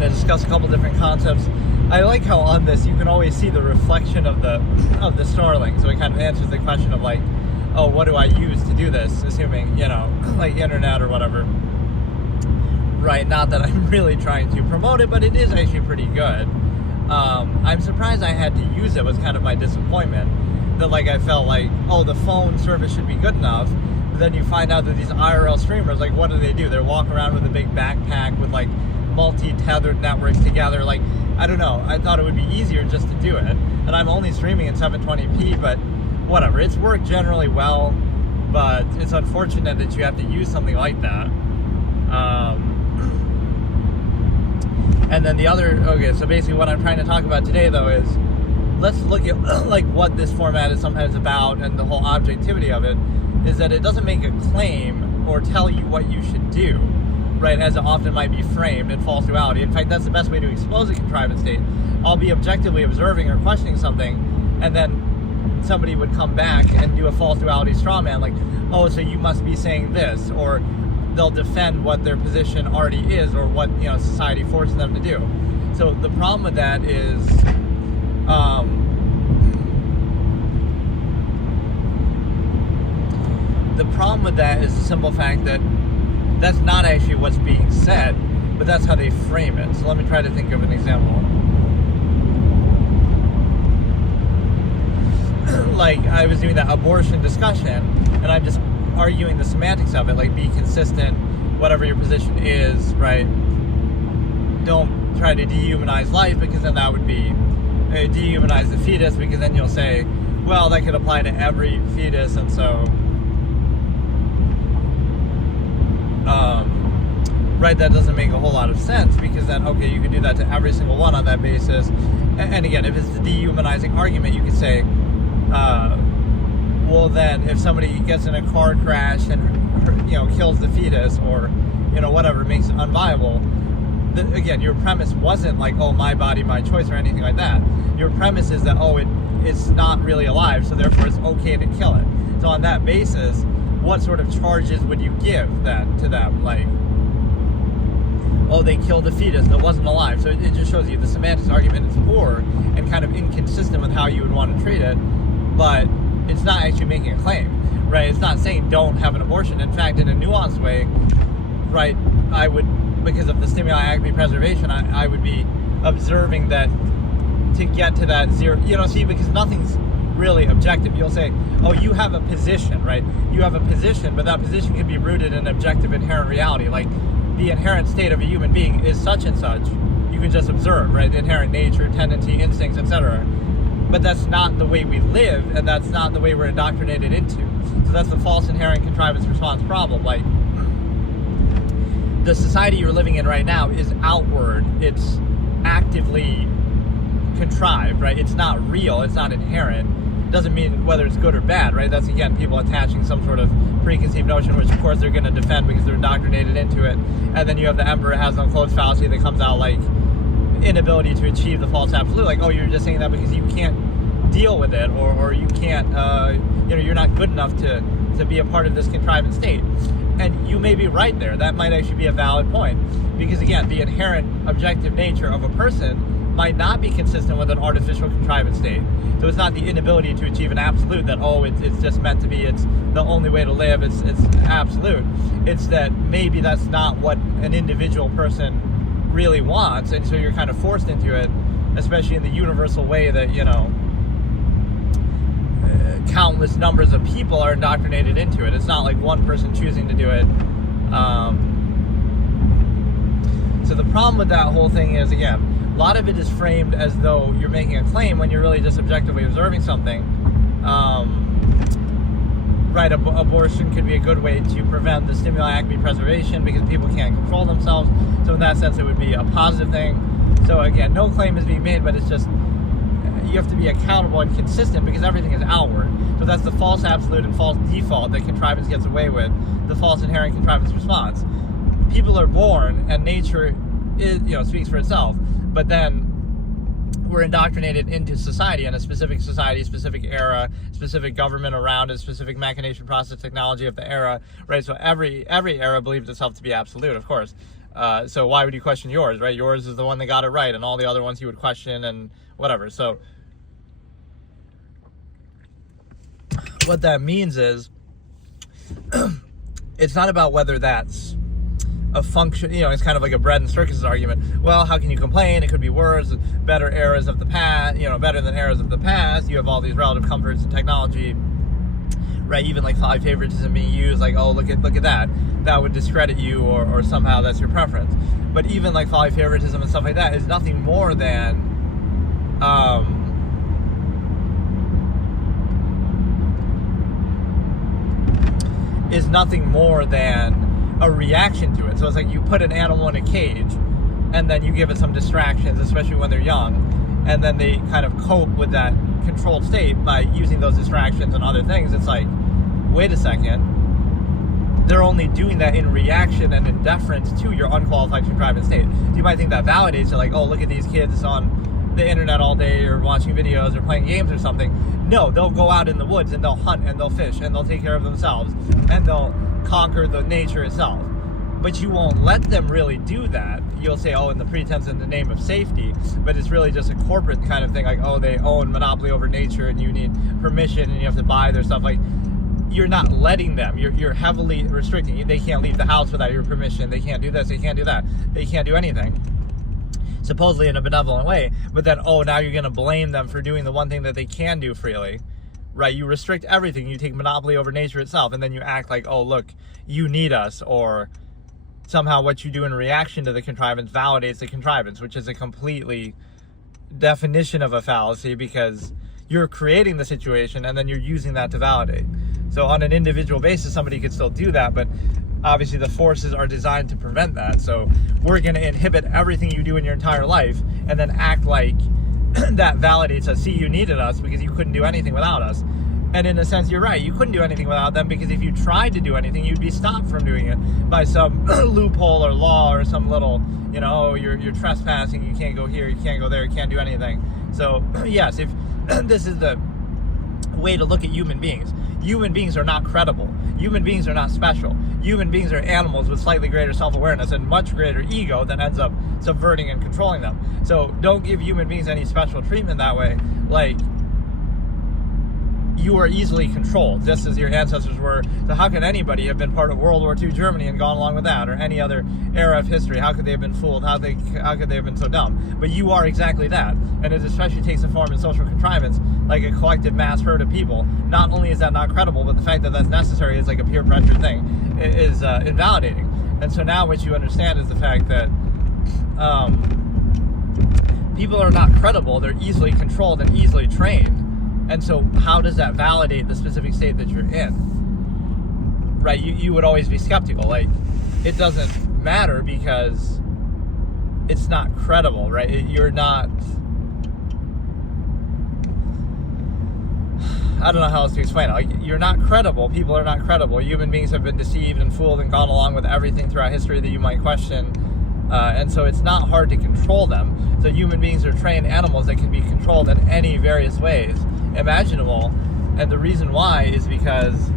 going to discuss a couple different concepts. I like how on this you can always see the reflection of the Starling, so it kind of answers the question of like, oh, what do I use to do this, assuming, like internet or whatever. Right, not that I'm really trying to promote it, but it is actually pretty good. I'm surprised I had to use it, was kind of my disappointment. That like I felt like, oh, the phone service should be good enough. But then you find out that these IRL streamers, like, what do? They walk around with a big backpack with like multi-tethered networks together. Like, I don't know. I thought it would be easier just to do it. And I'm only streaming in 720p, but whatever. It's worked generally well, but it's unfortunate that you have to use something like that. And then the other, okay, so basically what I'm trying to talk about today, though, is let's look at like what this format is sometimes about, and the whole objectivity of it is that it doesn't make a claim or tell you what you should do, right, as it often might be framed in false duality. In fact, that's the best way to expose a contrivance state. I'll be objectively observing or questioning something, and then somebody would come back and do a false duality straw man, like, oh, so you must be saying this, or they'll defend what their position already is, or what society forces them to do. So the problem with that is, the simple fact that that's not actually what's being said, but that's how they frame it. So let me try to think of an example. Like, I was doing that abortion discussion, and I'm just arguing the semantics of it, like, be consistent, whatever your position is, right? Don't try to dehumanize life, because then that would be dehumanize the fetus, because then you'll say, well, that could apply to every fetus, and so right, that doesn't make a whole lot of sense, because then, okay, you can do that to every single one on that basis. And again, if it's the dehumanizing argument, you could say, well, then if somebody gets in a car crash and kills the fetus, or whatever, makes it unviable, again, your premise wasn't like, oh, my body, my choice, or anything like that. Your premise is that, oh, it's not really alive, so therefore it's okay to kill it. So on that basis, what sort of charges would you give that to them? Like, oh, they killed a fetus that wasn't alive. So it just shows you the semantics argument is poor and kind of inconsistent with how you would want to treat it, but it's not actually making a claim, right? It's not saying don't have an abortion. In fact, in a nuanced way, right, I would, because of the stimuli acme preservation, I would be observing that to get to that zero, because nothing's really objective. You'll say, oh, you have a position, right? You have a position, but that position can be rooted in objective inherent reality. Like, the inherent state of a human being is such and such. You can just observe, right? The inherent nature, tendency, instincts, etc. But that's not the way we live, and that's not the way we're indoctrinated into. So that's the false inherent contrivance response problem. Like, the society you're living in right now is outward. It's actively contrived, right? It's not real. It's not inherent. It doesn't mean whether it's good or bad, right? That's, again, people attaching some sort of preconceived notion, which, of course, they're going to defend because they're indoctrinated into it. And then you have the emperor has no clothes fallacy that comes out like inability to achieve the false absolute. Like, oh, you're just saying that because you can't deal with it, or you can't, you're not good enough to be a part of this contrivance state. And you may be right there. That might actually be a valid point. Because, again, the inherent objective nature of a person might not be consistent with an artificial contrivance state. So it's not the inability to achieve an absolute that, oh, it's just meant to be, it's the only way to live, it's absolute. It's that maybe that's not what an individual person really wants, and so you're kind of forced into it, especially in the universal way that, countless numbers of people are indoctrinated into it. It's not like one person choosing to do it. So the problem with that whole thing is, again, a lot of it is framed as though you're making a claim when you're really just objectively observing something. Right, abortion could be a good way to prevent the stimuli acme preservation because people can't control themselves. So in that sense, it would be a positive thing. So again, no claim is being made, but it's just you have to be accountable and consistent because everything is outward. So that's the false absolute and false default that contrivance gets away with, the false inherent contrivance response. People are born and nature is, speaks for itself, but then we're indoctrinated into society, and a specific society, specific era, specific government around it, specific machination process technology of the era, right? So every era believes itself to be absolute, of course. So why would you question yours, right? Yours is the one that got it right, and all the other ones you would question and whatever. So what that means is it's not about whether that's a function, it's kind of like a bread and circuses argument. Well, how can you complain? It could be worse, better eras of the past, better than eras of the past. You have all these relative comforts and technology, right? Even like five favoritism being used, like, oh, look at that. That would discredit you, or somehow that's your preference. But even like five favoritism and stuff like that is nothing more than a reaction to it. So it's like you put an animal in a cage and then you give it some distractions, especially when they're young, and then they kind of cope with that controlled state by using those distractions and other things. It's like, wait a second, they're only doing that in reaction and in deference to your unqualified contrivance state. So you might think that validates it, like, oh, look at these kids on the internet all day, or watching videos or playing games or something. No, they'll go out in the woods and they'll hunt and they'll fish and they'll take care of themselves and they'll conquer the nature itself. But you won't let them really do that. You'll say, oh, in the pretense, in the name of safety, but it's really just a corporate kind of thing, like, oh, they own monopoly over nature and you need permission and you have to buy their stuff. Like, you're not letting them. You're heavily restricting. They can't leave the house without your permission. They can't do this. They can't do that. They can't do anything, supposedly in a benevolent way. But then, oh, now you're going to blame them for doing the one thing that they can do freely, right? You restrict everything. You take monopoly over nature itself, and then you act like, oh, look, you need us, or somehow what you do in reaction to the contrivance validates the contrivance, which is a completely definition of a fallacy, because you're creating the situation and then you're using that to validate. So on an individual basis, somebody could still do that, but obviously the forces are designed to prevent that. So we're going to inhibit everything you do in your entire life and then act like that validates us. See, you needed us because you couldn't do anything without us. And in a sense, you're right. You couldn't do anything without them, because if you tried to do anything, you'd be stopped from doing it by some loophole or law or some little, oh, you're trespassing, you can't go here, you can't go there, you can't do anything. So yes, if this is the way to look at human beings. Human beings are not credible. Human beings are not special. Human beings are animals with slightly greater self-awareness and much greater ego that ends up subverting and controlling them. So don't give human beings any special treatment that way. Like, you are easily controlled, just as your ancestors were. So how could anybody have been part of World War II Germany and gone along with that, or any other era of history? How could they have been fooled? How could they have been so dumb? But you are exactly that, and it especially takes a form in social contrivance, like a collective mass herd of people. Not only is that not credible, but the fact that that's necessary is like a peer pressure thing, is invalidating. And so now what you understand is the fact that people are not credible. They're easily controlled and easily trained. And so how does that validate the specific state that you're in? Right? You would always be skeptical. Like, it doesn't matter because it's not credible, right? You're not... I don't know how else to explain it. Like, you're not credible. People are not credible. Human beings have been deceived and fooled and gone along with everything throughout history that you might question. And so it's not hard to control them. So human beings are trained animals that can be controlled in any various ways imaginable. And the reason why is because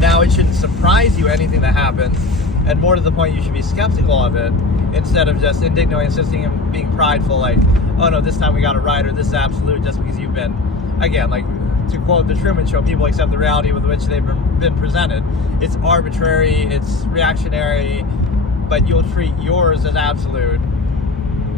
now it shouldn't surprise you anything that happens, and more to the point, you should be skeptical of it instead of just indignantly insisting and being prideful, like, oh no, this time we got it right, or this is absolute, just because you've been, again, like, to quote the Truman Show, people accept the reality with which they've been presented. It's arbitrary, it's reactionary, but you'll treat yours as absolute.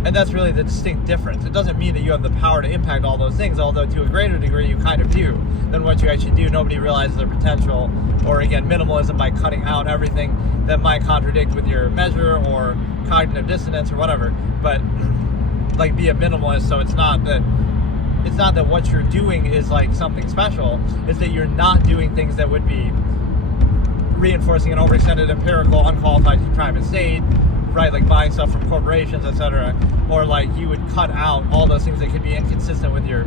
And that's really the distinct difference. It doesn't mean that you have the power to impact all those things, although to a greater degree you kind of do than what you actually do. Nobody realizes their potential, or again, minimalism by cutting out everything that might contradict with your measure, or cognitive dissonance, or whatever. But like, be a minimalist, so it's not that what you're doing is like something special. It's that you're not doing things that would be reinforcing an overextended, empirical, unqualified contrivance state, right? Like buying stuff from corporations, etc. Or like you would cut out all those things that could be inconsistent with your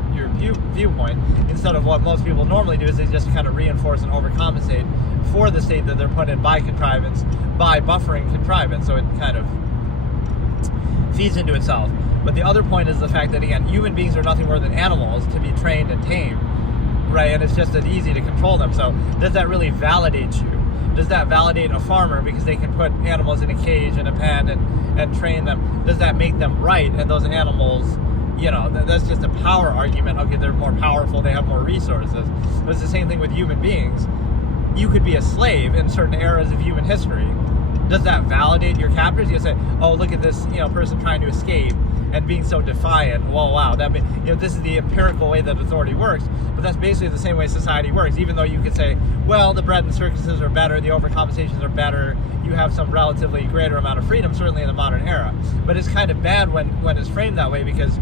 viewpoint, instead of what most people normally do is they just kind of reinforce and overcompensate for the state that they're put in by contrivance, by buffering contrivance. So it kind of feeds into itself. But the other point is the fact that, again, human beings are nothing more than animals to be trained and tamed, right? And it's just as easy to control them. So does that really validate you? Does that validate a farmer because they can put animals in a cage and a pen and train them? Does that make them right? And those animals, that's just a power argument. Okay, they're more powerful, they have more resources. But it's the same thing with human beings. You could be a slave in certain eras of human history. Does that validate your captors? You say, oh, look at this, person trying to escape and being so defiant. Well, wow, this is the empirical way that authority works. But that's basically the same way society works. Even though you could say, well, the bread and circuses are better, the overcompensations are better, you have some relatively greater amount of freedom, certainly in the modern era. But it's kind of bad when it's framed that way, because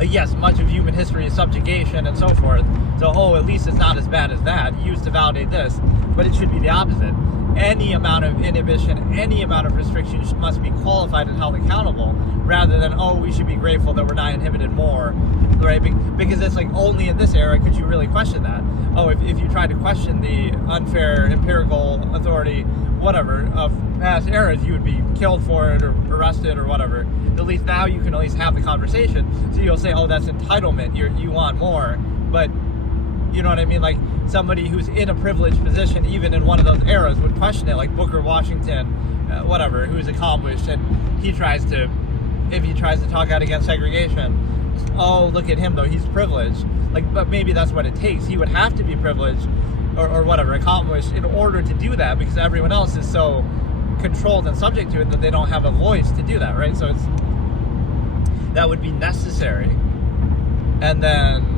yes, much of human history is subjugation and so forth. So, at least it's not as bad as that, used to validate this. But it should be the opposite. Any amount of inhibition, any amount of restriction must be qualified and held accountable, rather than, we should be grateful that we're not inhibited more, right? Because it's like, only in this era could you really question that. If you try to question the unfair empirical authority, whatever, of past eras, you would be killed for it or arrested or whatever. At least now you can at least have the conversation. So you'll say, that's entitlement, you want more. But, you know what I mean? Like, somebody who's in a privileged position, even in one of those eras, would question it, like Booker Washington, whatever, who's accomplished, and if he tries to talk out against segregation, look at him though, he's privileged. But maybe that's what it takes. He would have to be privileged or whatever, accomplished, in order to do that, because everyone else is so controlled and subject to it that they don't have a voice to do that, right? So that would be necessary. And then,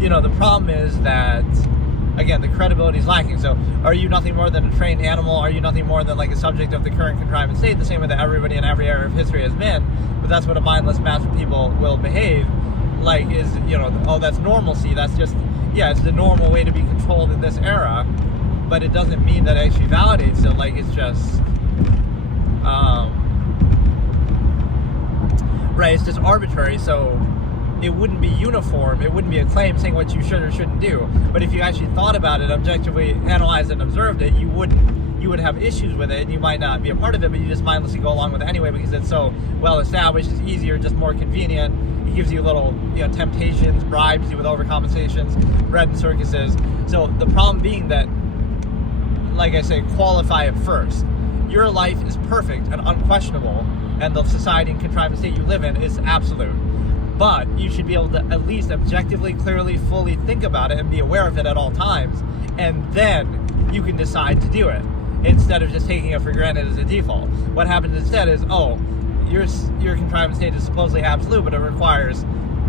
the problem is that, again, the credibility is lacking. So are you nothing more than a trained animal? Are you nothing more than like a subject of the current contrivance state? The same way that everybody in every era of history has been. But that's what a mindless mass of people will behave like, is, that's normalcy. That's just, it's the normal way to be controlled in this era. But it doesn't mean that it actually validates it. Like, it's just, right, it's just arbitrary. So it wouldn't be uniform. It wouldn't be a claim saying what you should or shouldn't do. But if you actually thought about it, objectively analyzed and observed it, you would have issues with it, and you might not be a part of it, but you just mindlessly go along with it anyway because it's so well established, it's easier, just more convenient. It gives you little temptations, bribes you with overcompensations, bread and circuses. So the problem being that, like I say, qualify it first. Your life is perfect and unquestionable, and the society and contrivance state you live in is absolute. But you should be able to at least objectively, clearly, fully think about it and be aware of it at all times. And then you can decide to do it, instead of just taking it for granted as a default. What happens instead is, your contrivance state is supposedly absolute, but it requires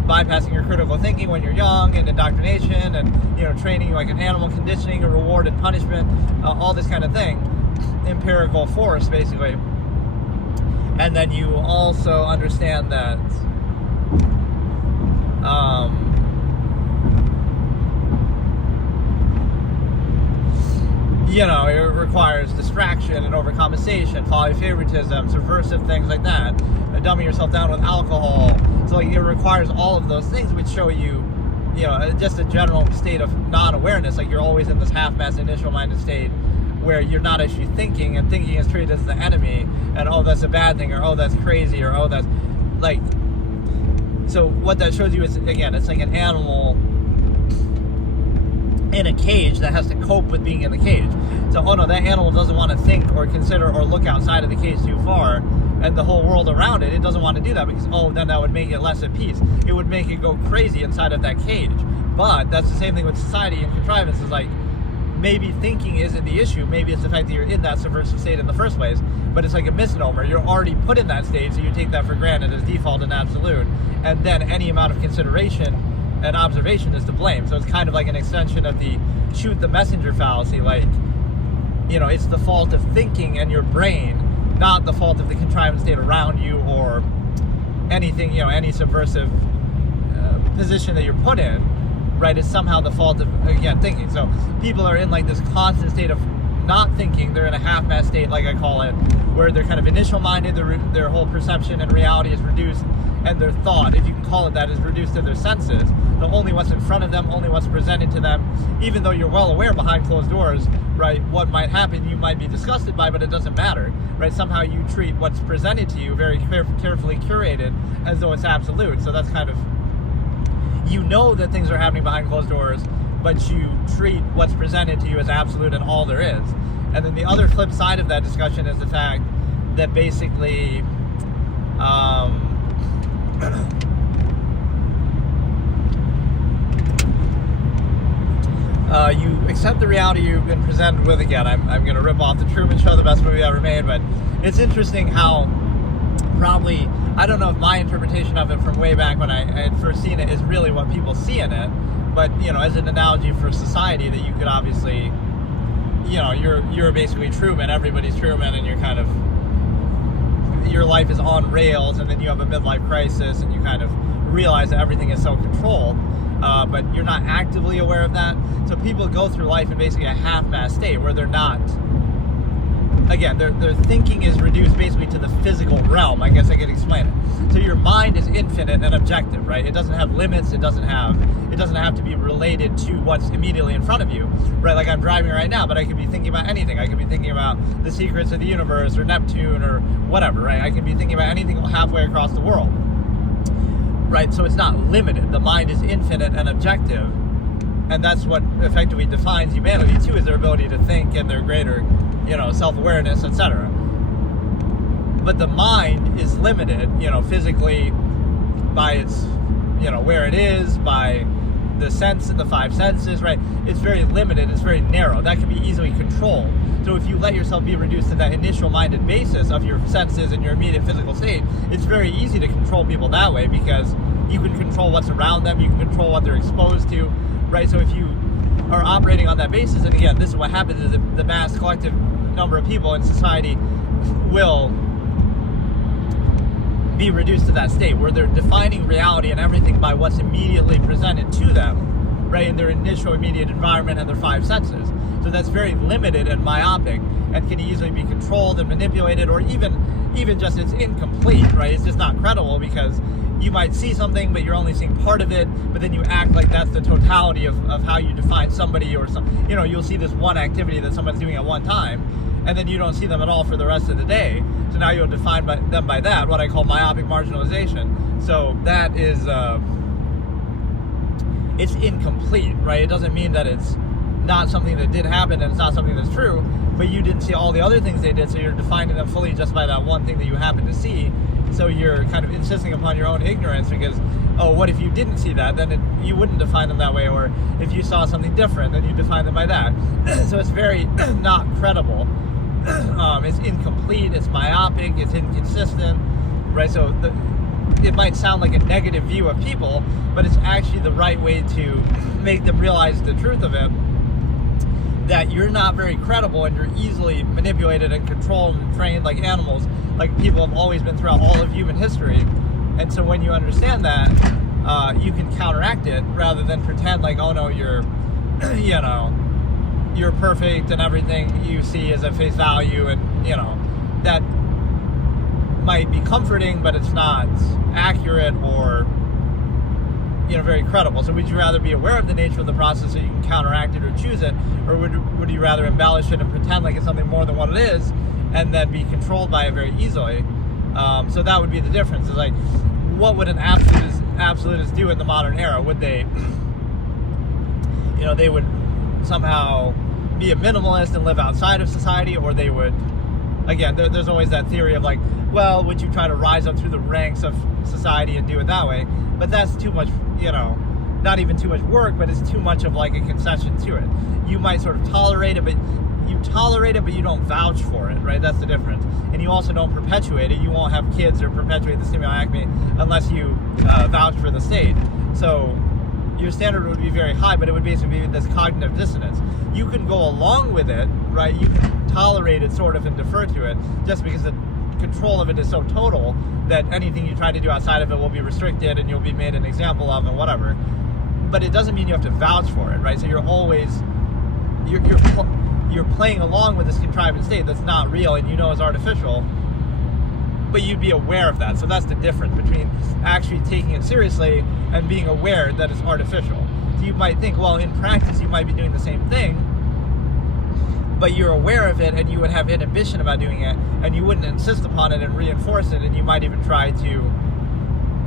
bypassing your critical thinking when you're young, and indoctrination, and training like an animal, conditioning, a reward and punishment, all this kind of thing. Empirical force, basically. And then you also understand that it requires distraction and overcompensation, folly, favoritism, subversive things like that, dumbing yourself down with alcohol. So it requires all of those things, which show you, just a general state of non-awareness. Like, you're always in this half-mass initial-minded state where you're not actually thinking, and thinking is treated as the enemy, and that's a bad thing, or that's crazy, or that's like. So what that shows you is, again, it's like an animal in a cage that has to cope with being in the cage. So, that animal doesn't want to think or consider or look outside of the cage too far, and the whole world around it doesn't want to do that, because, then that would make it less at peace. It would make it go crazy inside of that cage. But that's the same thing with society and contrivance. Is like, maybe thinking isn't the issue. Maybe it's the fact that you're in that subversive state in the first place. But it's like a misnomer. You're already put in that state, so you take that for granted as default and absolute. And then any amount of consideration and observation is to blame. So it's kind of like an extension of the shoot the messenger fallacy. Like, it's the fault of thinking and your brain, not the fault of the contrivance state around you or anything, any subversive position that you're put in, right? It's somehow the fault of, again, thinking. So people are in like this constant state of not thinking. They're in a half-mass state, like I call it, where they're kind of initial-minded, their whole perception and reality is reduced, and their thought, if you can call it that, is reduced to their senses. So only what's in front of them, only what's presented to them, even though you're well aware behind closed doors, right, what might happen, you might be disgusted by, but it doesn't matter, right? Somehow you treat what's presented to you, very carefully curated, as though it's absolute. So that's kind of, that things are happening behind closed doors, but you treat what's presented to you as absolute and all there is. And then the other flip side of that discussion is the fact that basically you accept the reality you've been presented with. Again, I'm going to rip off the Truman Show, the best movie ever made, but it's interesting how probably, I don't know if my interpretation of it from way back when I had first seen it is really what people see in it, but, you know, as an analogy for society, that you could obviously, you know, you're basically Truman, everybody's Truman, and you're kind of, your life is on rails, and then you have a midlife crisis, and you kind of realize that everything is so controlled, but you're not actively aware of that. So people go through life in basically a half-mast state where they're not, again, their thinking is reduced basically to the physical realm. I guess I could explain it. So your mind is infinite and objective, right? It doesn't have limits. It doesn't have to be related to what's immediately in front of you, right? Like I'm driving right now, but I could be thinking about anything. I could be thinking about the secrets of the universe or Neptune or whatever, right? I could be thinking about anything halfway across the world, right? So it's not limited. The mind is infinite and objective, and that's what effectively defines humanity too, is their ability to think and their greater, you know, self-awareness, etc. But the mind is limited, you know, physically by its, you know, where it is, by the sense, the five senses, right? It's very limited, it's very narrow. That can be easily controlled. So if you let yourself be reduced to that initial minded basis of your senses and your immediate physical state, it's very easy to control people that way, because you can control what's around them, you can control what they're exposed to, right? So if you are operating on that basis, and again, this is what happens, is the mass collective number of people in society will be reduced to that state where they're defining reality and everything by what's immediately presented to them, right, in their initial immediate environment and their five senses. So that's very limited and myopic and can easily be controlled and manipulated, or even just it's incomplete, right? It's just not credible, because you might see something but you're only seeing part of it, but then you act like that's the totality of how you define somebody, or some, you know, you'll see this one activity that someone's doing at one time, and then you don't see them at all for the rest of the day. So now you'll define them by that, what I call myopic marginalization. So that is, it's incomplete, right? It doesn't mean that it's not something that did happen and it's not something that's true, but you didn't see all the other things they did, so you're defining them fully just by that one thing that you happen to see. So you're kind of insisting upon your own ignorance, because, oh, what if you didn't see that? Then you wouldn't define them that way. Or if you saw something different, then you define them by that. So it's very not credible. It's incomplete, it's myopic, it's inconsistent, right? So it might sound like a negative view of people, but it's actually the right way to make them realize the truth of it, that you're not very credible and you're easily manipulated and controlled and trained like animals, like people have always been throughout all of human history. And so when you understand that, you can counteract it rather than pretend like, oh no, you're, you know, you're perfect and everything you see is at face value, and, you know, that might be comforting, but it's not accurate or, you know, very credible. So would you rather be aware of the nature of the process so you can counteract it or choose it, or would you rather embellish it and pretend like it's something more than what it is, and then be controlled by it very easily? So that would be the difference. Is like, what would an absolutist do in the modern era? Would they, you know, they would somehow be a minimalist and live outside of society, or they would, again, there's always that theory of like, well, would you try to rise up through the ranks of society and do it that way? But that's too much, you know, not even too much work, but it's too much of like a concession to it. You might sort of tolerate it, but you don't vouch for it, right? That's the difference. And you also don't perpetuate it. You won't have kids or perpetuate the stimuli acme unless you vouch for the state. So your standard would be very high, but it would basically be this cognitive dissonance. You can go along with it, right? You can tolerate it sort of and defer to it, just because the control of it is so total that anything you try to do outside of it will be restricted and you'll be made an example of and whatever. But it doesn't mean you have to vouch for it, right? So you're always, you're playing along with this contrivance state that's not real and you know is artificial, but you'd be aware of that. So that's the difference between actually taking it seriously and being aware that it's artificial. So you might think, well, in practice you might be doing the same thing, but you're aware of it and you would have inhibition about doing it, and you wouldn't insist upon it and reinforce it, and you might even try to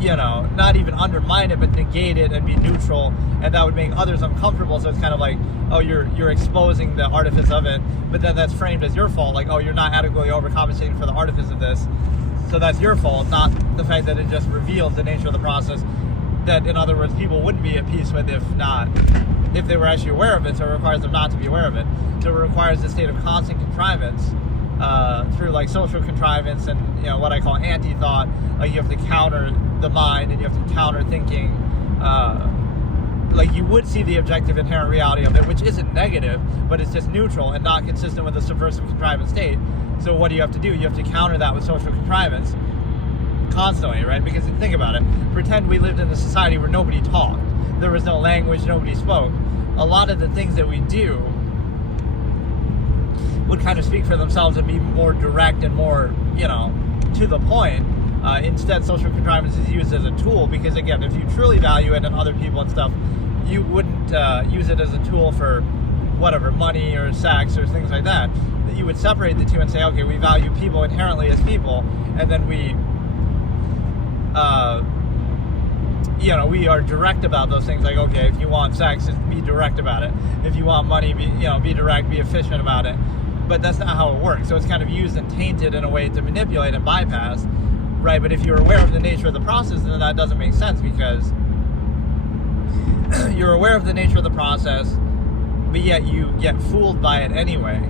not even undermine it, but negate it and be neutral, and that would make others uncomfortable. So it's kind of like, oh, you're exposing the artifice of it, but then that's framed as your fault, like, oh, you're not adequately overcompensating for the artifice of this, so that's your fault, not the fact that it just reveals the nature of the process that, in other words, people wouldn't be at peace with if they were actually aware of it. So it requires them not to be aware of it. So it requires a state of constant contrivance through like social contrivance and what I call anti-thought. Like you have to counter the mind and you have to counter thinking. Like you would see the objective inherent reality of it, which isn't negative, but it's just neutral and not consistent with a subversive contrivance state. So what do you have to do? You have to counter that with social contrivance constantly, right? Because think about it. Pretend we lived in a society where nobody talked. There was no language, nobody spoke. A lot of the things that we do would kind of speak for themselves and be more direct and more, to the point. Instead, social contrivance is used as a tool because, again, if you truly value it and other people and stuff, you wouldn't use it as a tool for whatever, money or sex or things like that. You would separate the two and say, okay, we value people inherently as people, and then we are direct about those things. Like, okay, if you want sex, just be direct about it. If you want money, be direct, be efficient about it. But that's not how it works. So it's kind of used and tainted in a way to manipulate and bypass, right? But if you're aware of the nature of the process, then that doesn't make sense because you're aware of the nature of the process, but yet you get fooled by it anyway.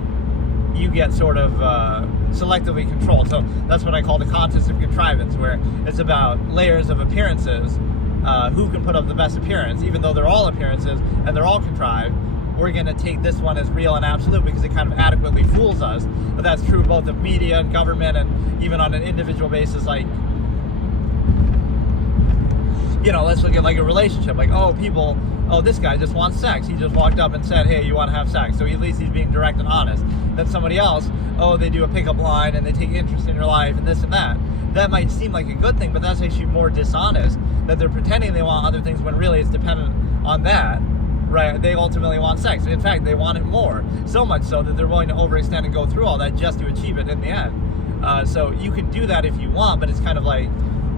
You get sort of selectively controlled. So that's what I call the contest of contrivance, where it's about layers of appearances. Who can put up the best appearance, even though they're all appearances and they're all contrived. We're going to take this one as real and absolute because it kind of adequately fools us. But that's true both of media and government and even on an individual basis. Like, let's look at like a relationship. Like, this guy just wants sex. He just walked up and said, hey, you want to have sex. So at least he's being direct and honest. Then somebody else, they do a pickup line and they take interest in your life and this and that. That might seem like a good thing, but that's actually more dishonest, that they're pretending they want other things when really it's dependent on that, right? They ultimately want sex. In fact, they want it more, so much so that they're willing to overextend and go through all that just to achieve it in the end. So you can do that if you want, but it's kind of like,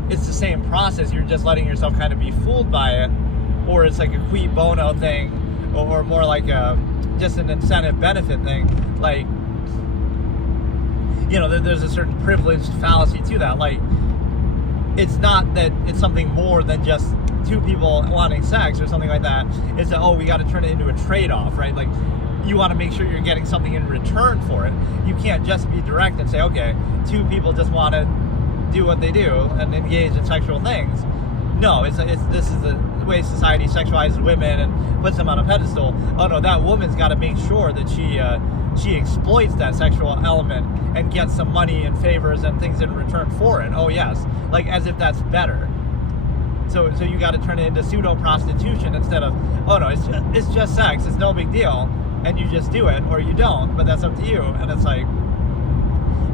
it's the same process. You're just letting yourself kind of be fooled by it, or it's like a cui bono thing, or more like just an incentive benefit thing. Like, there's a certain privileged fallacy to that. Like, it's not that it's something more than just two people wanting sex or something like that. It's that, we got to turn it into a trade-off, right? Like, you want to make sure you're getting something in return for it. You can't just be direct and say, okay, two people just want to do what they do and engage in sexual things. No, this is the way society sexualizes women and puts them on a pedestal. Oh no, that woman's got to make sure that she exploits that sexual element and gets some money and favors and things in return for it. Oh yes, like as if that's better. So you got to turn it into pseudo prostitution instead of, oh no, it's just sex, it's no big deal, and you just do it or you don't, but that's up to you. And it's like,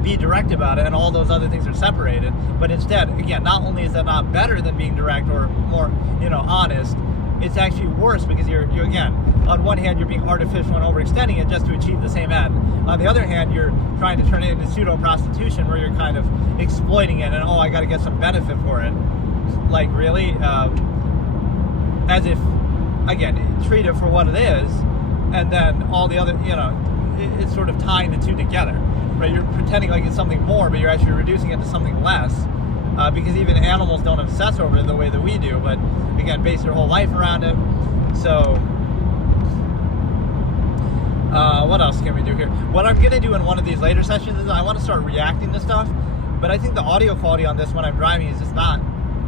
be direct about it, and all those other things are separated. But instead, again, not only is that not better than being direct or more, honest, it's actually worse because you again, on one hand, you're being artificial and overextending it just to achieve the same end. On the other hand, you're trying to turn it into pseudo-prostitution where you're kind of exploiting it and, I got to get some benefit for it. Like, really? As if, again, treat it for what it is, and then all the other, it's sort of tying the two together, right? You're pretending like it's something more, but you're actually reducing it to something less. Because even animals don't obsess over it the way that we do, but again, base their whole life around it. So, what else can we do here? What I'm going to do in one of these later sessions is I want to start reacting to stuff, but I think the audio quality on this when I'm driving is just not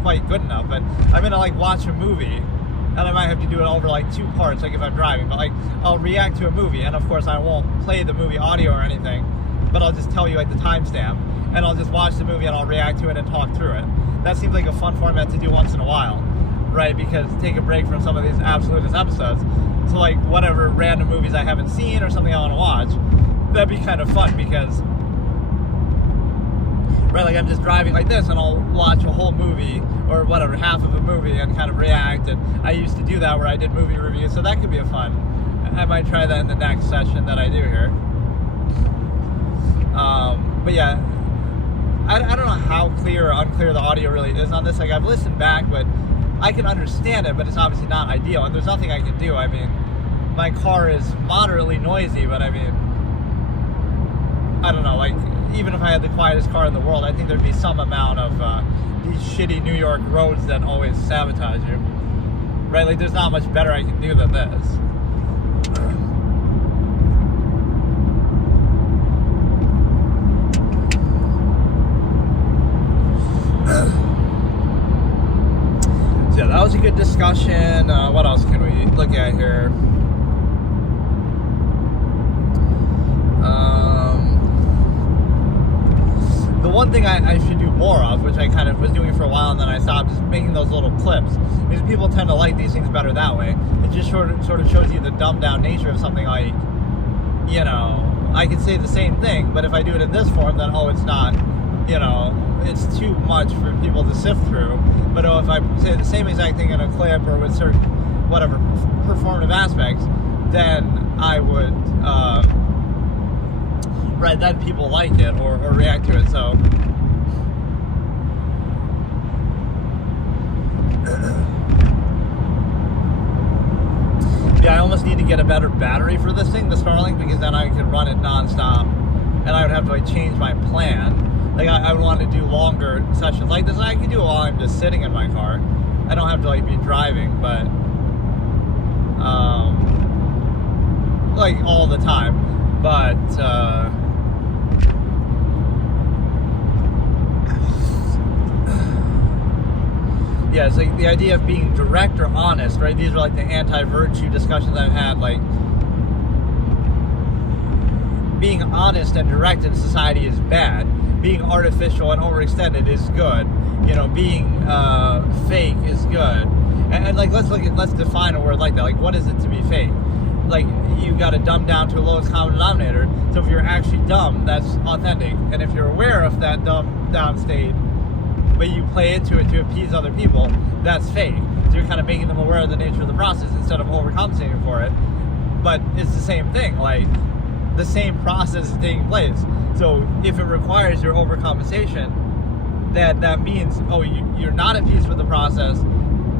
quite good enough. But I'm going to watch a movie, and I might have to do it over two parts, if I'm driving, but I'll react to a movie, and of course I won't play the movie audio or anything, but I'll just tell you the timestamp. And I'll just watch the movie and I'll react to it and talk through it. That seems like a fun format to do once in a while, right? Because take a break from some of these Absolutist episodes. So whatever random movies I haven't seen or something I want to watch, that'd be kind of fun because, right, I'm just driving like this and I'll watch a whole movie or whatever, half of a movie and kind of react. And I used to do that where I did movie reviews, so that could be a fun. I might try that in the next session that I do here. But yeah, I don't know how how clear or unclear the audio really is on this. Like, I've listened back, but I can understand it, but it's obviously not ideal, and there's nothing I can do. I mean, my car is moderately noisy, but I mean, I don't know, like, even if I had the quietest car in the world, I think there'd be some amount of these shitty New York roads that always sabotage you, right? Like, there's not much better I can do than this. So yeah, that was a good discussion. What else can we look at here? The one thing I should do more of, which I kind of was doing for a while and then I stopped, is making those little clips. Because people tend to like these things better that way. It just sort of shows you the dumbed down nature of something. Like, you know, I could say the same thing, but if I do it in this form, then, oh, it's not, you know, it's too much for people to sift through. But if I say the same exact thing in a clip or with certain, whatever, performative aspects, then I would, right, then people like it or react to it, so. Yeah, I almost need to get a better battery for this thing, the Starlink, because then I could run it non-stop, and I would have to, like, change my plan. Like, I would want to do longer sessions like this, and I can do it while I'm just sitting in my car. I don't have to, like, be driving, but, like, all the time. But, yeah, it's like the idea of being direct or honest, right? These are like the anti-virtue discussions I've had. Like, being honest and direct in society is bad. Being artificial and overextended is good. You know, being fake is good. And like, let's define a word like that. Like, what is it to be fake? Like, you got to dumb down to a lowest common denominator. So if you're actually dumb, that's authentic. And if you're aware of that dumb down state, but you play into it to appease other people, that's fake. So you're kind of making them aware of the nature of the process instead of overcompensating for it. But it's the same thing. Like, the same process is taking place. So if it requires your overcompensation, that means, oh, you're not at peace with the process,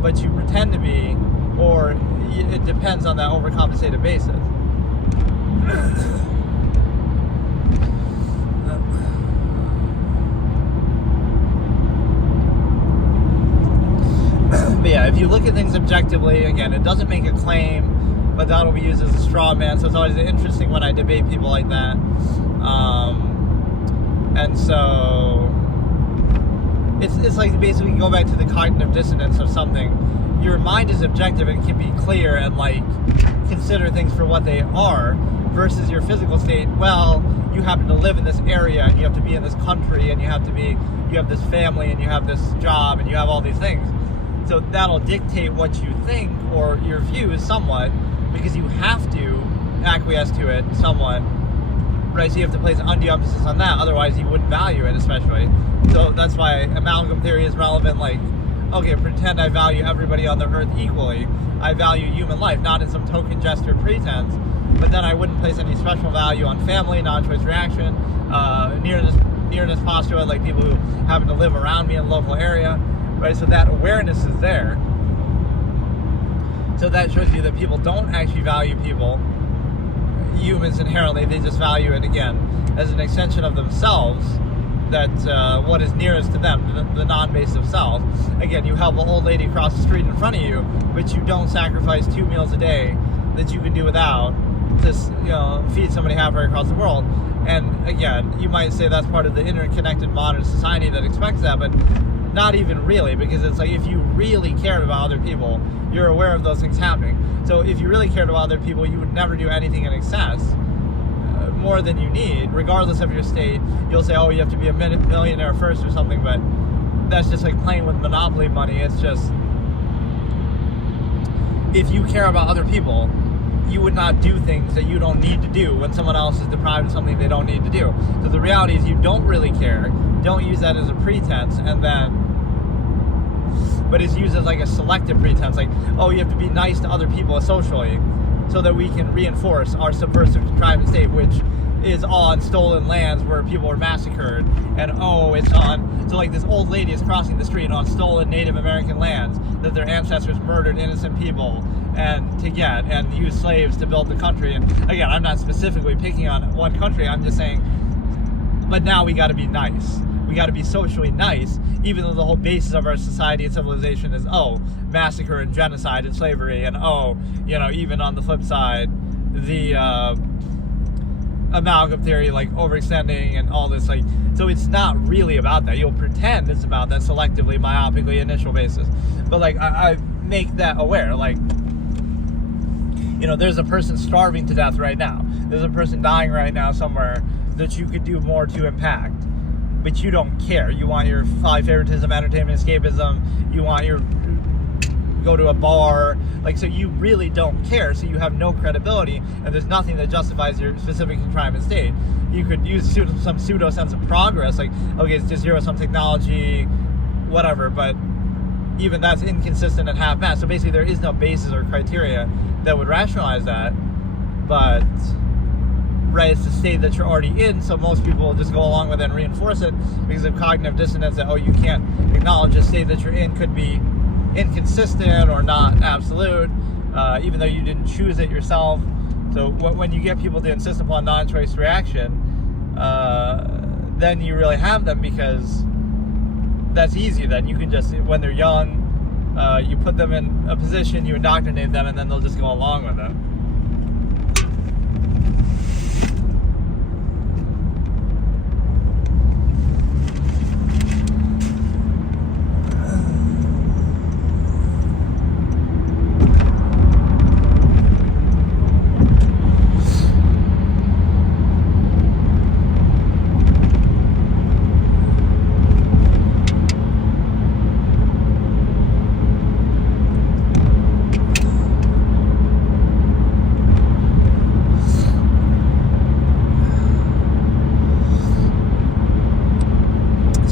but you pretend to be, or it depends on that overcompensated basis. But yeah, if you look at things objectively, again, it doesn't make a claim, but that'll be used as a straw man. So it's always interesting when I debate people like that. And so it's like basically go back to the cognitive dissonance of something. Your mind is objective and can be clear and like consider things for what they are, versus your physical state. Well, you happen to live in this area and you have to be in this country and you have this family and you have this job and you have all these things. So that'll dictate what you think or your views somewhat, because you have to acquiesce to it somewhat, right? So you have to place undue emphasis on that, otherwise you wouldn't value it, especially. So that's why amalgam theory is relevant. Like, okay, pretend I value everybody on the earth equally. I value human life, not in some token gesture pretense, but then I wouldn't place any special value on family, non-choice reaction, nearness postulate, like people who happen to live around me in the local area, right? So that awareness is there. So that shows you that people don't actually value people, humans inherently. They just value it, again, as an extension of themselves, that what is nearest to them, the non-basic self. Again, you help an old lady cross the street in front of you, but you don't sacrifice 2 meals a day that you can do without to, you know, feed somebody halfway across the world. And again, you might say that's part of the interconnected modern society that expects that, but not even really, because it's like, if you really cared about other people, you're aware of those things happening. So if you really cared about other people, you would never do anything in excess, more than you need, regardless of your state. You'll say, oh, you have to be a millionaire first or something, but that's just like playing with monopoly money. It's just, if you care about other people, you would not do things that you don't need to do when someone else is deprived of something they don't need to do. So the reality is, you don't really care. Don't use that as a pretense, and then, but it's used as like a selective pretense, like, oh, you have to be nice to other people socially, so that we can reinforce our subversive contrivance state, which is on stolen lands where people were massacred, and it's on, so like this old lady is crossing the street on stolen Native American lands that their ancestors murdered innocent people and used slaves to build the country. And again, I'm not specifically picking on one country, I'm just saying, but now we got to be nice. We got to be socially nice, even though the whole basis of our society and civilization is massacre and genocide and slavery, and even on the flip side, the amalgam theory, like overextending and all this, like, so it's not really about that. You'll pretend it's about that selectively, myopically, initial basis, but like I make that aware, like, there's a person starving to death right now, there's a person dying right now somewhere that you could do more to impact, but you don't care. You want your favoritism, entertainment, escapism, you want your go to a bar, like, so you really don't care, so you have no credibility, and there's nothing that justifies your specific contrivance state. You could use some pseudo sense of progress, like, okay, it's just zero-sum technology, whatever, but even that's inconsistent and half-assed. So basically there is no basis or criteria that would rationalize that, but right, it's the state that you're already in, so most people will just go along with it and reinforce it because of cognitive dissonance, that you can't acknowledge a state that you're in could be inconsistent or not absolute, even though you didn't choose it yourself. So when you get people to insist upon non-choice reaction, then you really have them, because that's easy. Then you can just, when they're young, you put them in a position, you indoctrinate them, and then they'll just go along with it.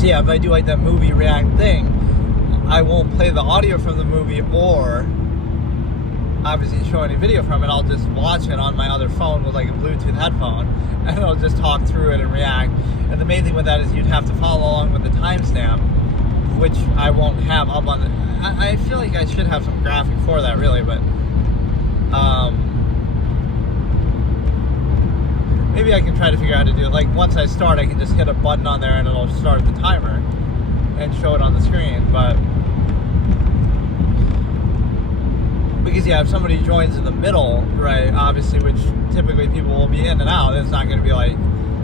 Yeah, if I do like that movie react thing, I won't play the audio from the movie or obviously show any video from it. I'll just watch it on my other phone with like a Bluetooth headphone, and I'll just talk through it and react. And the main thing with that is you'd have to follow along with the timestamp, which I won't have up on the... I feel like I should have some graphic for that, really, but maybe I can try to figure out how to do it. Like, once I start, I can just hit a button on there and it'll start the timer and show it on the screen. But because if somebody joins in the middle, right, obviously, which typically people will be in and out, it's not going to be like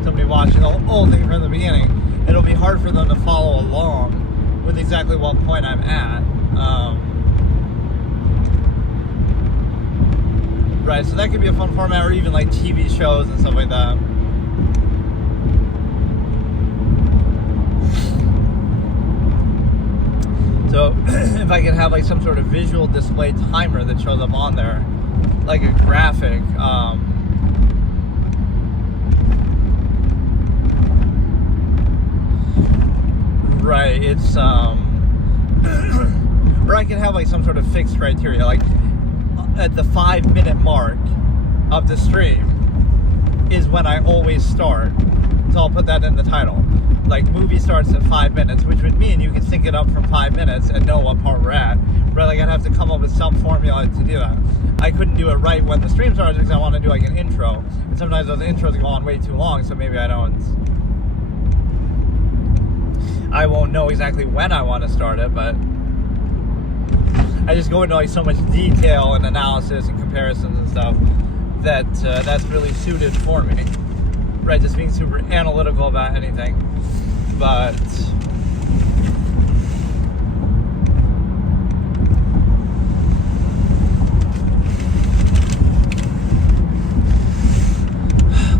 somebody watching the whole thing from the beginning. It'll be hard for them to follow along with exactly what point I'm at. Right, so that could be a fun format, or even like TV shows and stuff like that. So if I can have like some sort of visual display timer that shows up on there, like a graphic, right, it's or I can have like some sort of fixed criteria, like at the 5-minute mark of the stream is when I always start. So I'll put that in the title. Like, movie starts at 5 minutes, which would mean you can sync it up from 5 minutes and know what part we're at. Right, like I'd have to come up with some formula to do that. I couldn't do it right when the stream starts because I want to do like an intro. And sometimes those intros go on way too long, so maybe I won't know exactly when I want to start it, but I just go into like so much detail and analysis and comparisons and stuff that that's really suited for me, right? Just being super analytical about anything. But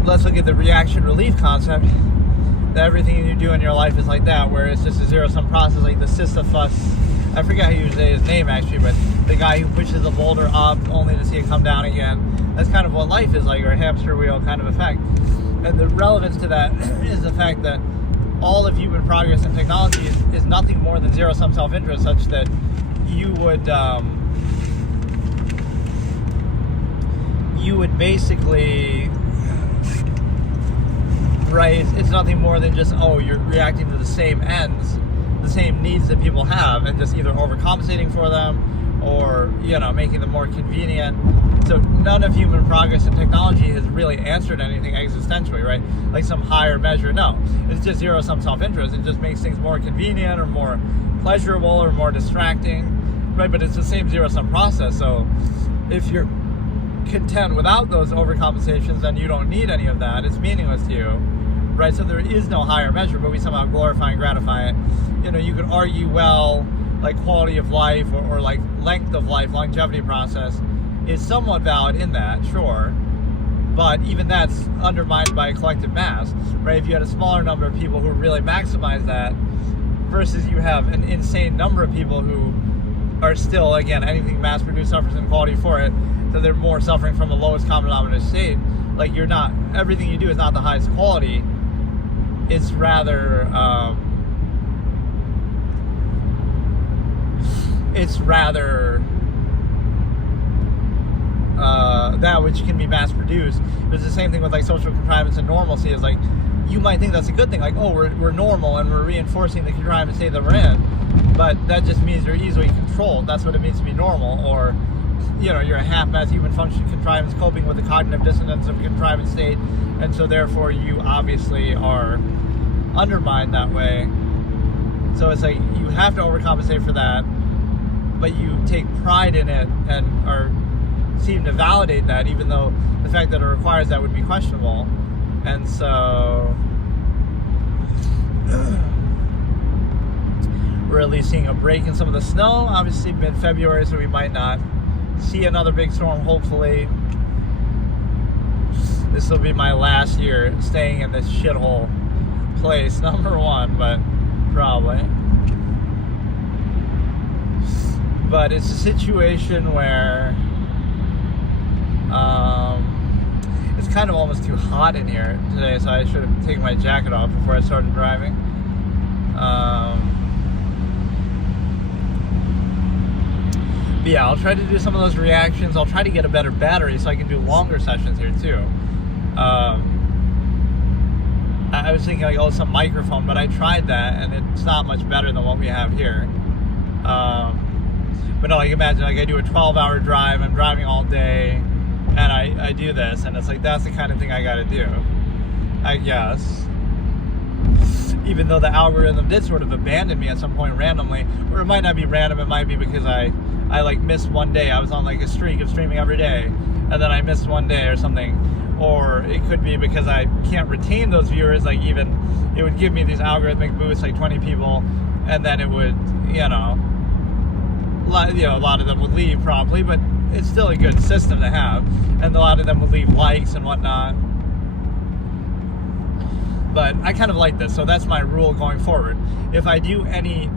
let's look at the reaction relief concept. That everything you do in your life is like that, where it's just a zero-sum process, like the Sisyphus. I forget how you say his name actually, but the guy who pushes a boulder up only to see it come down again. That's kind of what life is like, or a hamster wheel kind of effect. And the relevance to that is the fact that all of human progress in technology is nothing more than zero-sum self-interest, such that you would basically right? It's nothing more than just, oh, you're reacting to the same ends, the same needs that people have, and just either overcompensating for them or, making them more convenient. So none of human progress and technology has really answered anything existentially, right? Like some higher measure. No, it's just zero-sum self-interest. It just makes things more convenient or more pleasurable or more distracting, right? But it's the same zero-sum process. So if you're content without those overcompensations, then you don't need any of that. It's meaningless to you, right? So there is no higher measure, but we somehow glorify and gratify it. You could argue, well, like quality of life or like length of life, longevity process is somewhat valid in that, sure. But even that's undermined by a collective mass, right? If you had a smaller number of people who really maximize that versus you have an insane number of people who are still, again, anything mass-produced suffers inequality for it, so they're more suffering from the lowest common denominator state. Like, everything you do is not the highest quality. It's rather, that which can be mass-produced. But it's the same thing with like social contrivance and normalcy. Is like, you might think that's a good thing, like, oh, we're normal and we're reinforcing the contrivance state that we're in, but that just means you're easily controlled. That's what it means to be normal. Or you're a half-mass human function contrivance coping with the cognitive dissonance of a contrivance state, and so therefore you obviously are undermined that way. So it's like you have to overcompensate for that, but you take pride in it and seem to validate that, even though the fact that it requires that would be questionable. And so we're at least seeing a break in some of the snow. Obviously mid-February, so we might not see another big storm, hopefully. This will be my last year staying in this shithole place, number one, but probably. But it's a situation where it's kind of almost too hot in here today, so I should have taken my jacket off before I started driving. But yeah, I'll try to do some of those reactions. I'll try to get a better battery so I can do longer sessions here too. I was thinking like, oh, some microphone, but I tried that and it's not much better than what we have here. But no, like imagine like I do a 12-hour drive, I'm driving all day, and I do this, and it's like that's the kind of thing I gotta do, I guess. Even though the algorithm did sort of abandon me at some point randomly, or it might not be random, it might be because I like missed one day. I was on like a streak of streaming every day, and then I missed one day or something. Or it could be because I can't retain those viewers, like even it would give me these algorithmic boosts, like 20 people, and then it would, a lot of them would leave probably, but it's still a good system to have, and a lot of them would leave likes and whatnot. But I kind of like this, so that's my rule going forward. If I do any,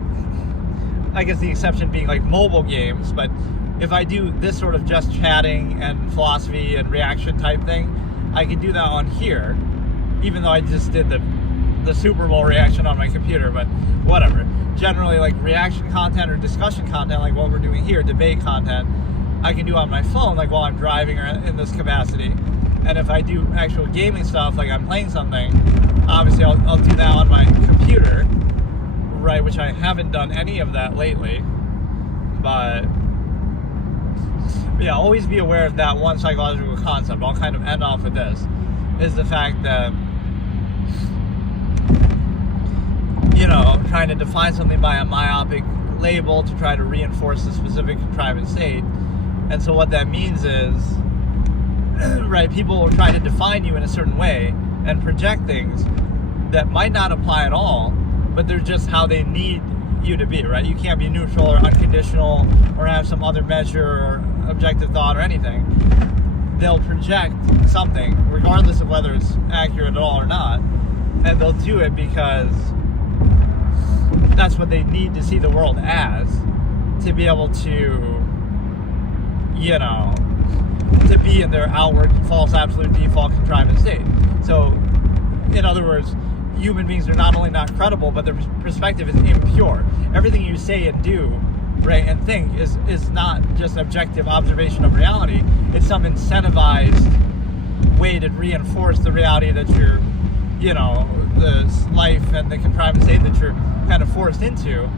I guess the exception being like mobile games, but if I do this sort of just chatting and philosophy and reaction type thing, I could do that on here, even though I just did the Super Bowl reaction on my computer, but whatever. Generally, like reaction content or discussion content, like what we're doing here, debate content, I can do on my phone, like while I'm driving or in this capacity. And if I do actual gaming stuff, like I'm playing something, obviously I'll do that on my computer, right, which I haven't done any of that lately. But yeah, always be aware of that one psychological concept. I'll kind of end off with this, is the fact that, trying to define something by a myopic label to try to reinforce a specific contrivance state. And so what that means is, right, people will try to define you in a certain way and project things that might not apply at all, but they're just how they need you to be, right? You can't be neutral or unconditional or have some other measure or objective thought or anything. They'll project something, regardless of whether it's accurate at all or not, and they'll do it because that's what they need to see the world as, to be able to, to be in their outward false absolute default contrivance state. So, in other words, human beings are not only not credible, but their perspective is impure. Everything you say and do, right, and think is not just objective observation of reality. It's some incentivized way to reinforce the reality that you're the life and the contrivance state that you're kind of forced into.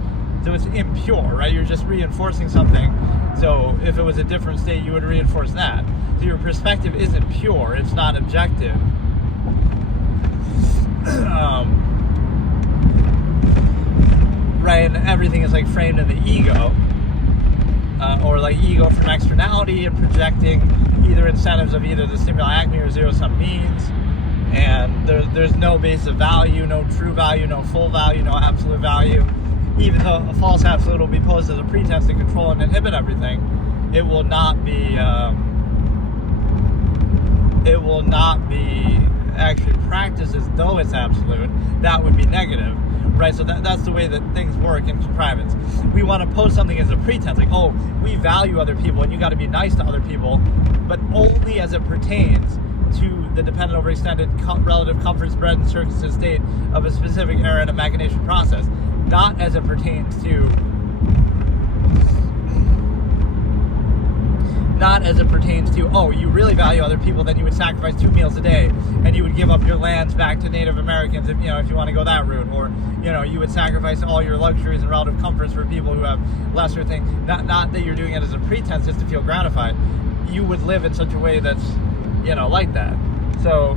So it's impure, right? You're just reinforcing something. So if it was a different state, you would reinforce that. So your perspective isn't pure. It's not objective. Right? And everything is like framed in the ego. Or like ego from externality and projecting either incentives of either the stimuli acme or zero-sum means. And there's no base of value, no true value, no full value, no absolute value. Even though a false absolute will be posed as a pretense to control and inhibit everything, it will not be actually practiced as though it's absolute. That would be negative, right? So that's the way that things work in contrivance. We want to pose something as a pretense, like, oh, we value other people and you got to be nice to other people, but only as it pertains to the dependent overextended relative comfort, spread, and circumstance state of a specific error in a machination process. Not as it pertains to oh, you really value other people, then you would sacrifice 2 meals a day and you would give up your lands back to Native Americans if you want to go that route, or you would sacrifice all your luxuries and relative comforts for people who have lesser things. Not that you're doing it as a pretense just to feel gratified. You would live in such a way that's like that. So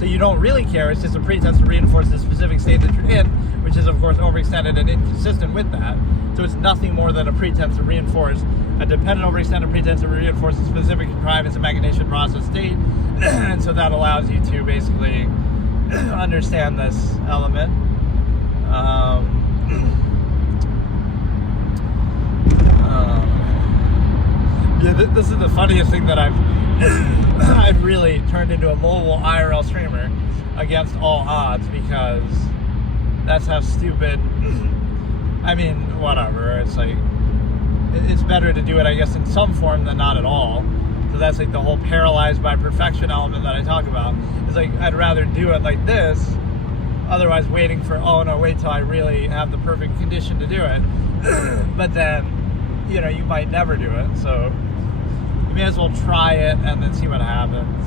you don't really care. It's just a pretense to reinforce the specific state that you're in, which is, of course, overextended and inconsistent with that. So it's nothing more than a pretense to reinforce, a dependent overextended pretense to reinforce a specific contrivance and machination process state. And so that allows you to basically understand this element. This is the funniest thing that I've really turned into a mobile IRL streamer against all odds, because that's how stupid. I mean, whatever. It's like, it's better to do it, I guess, in some form than not at all. So that's like the whole paralyzed by perfection element that I talk about. It's like, I'd rather do it like this, otherwise waiting for, oh no, wait till I really have the perfect condition to do it. But then, you might never do it. So you may as well try it and then see what happens.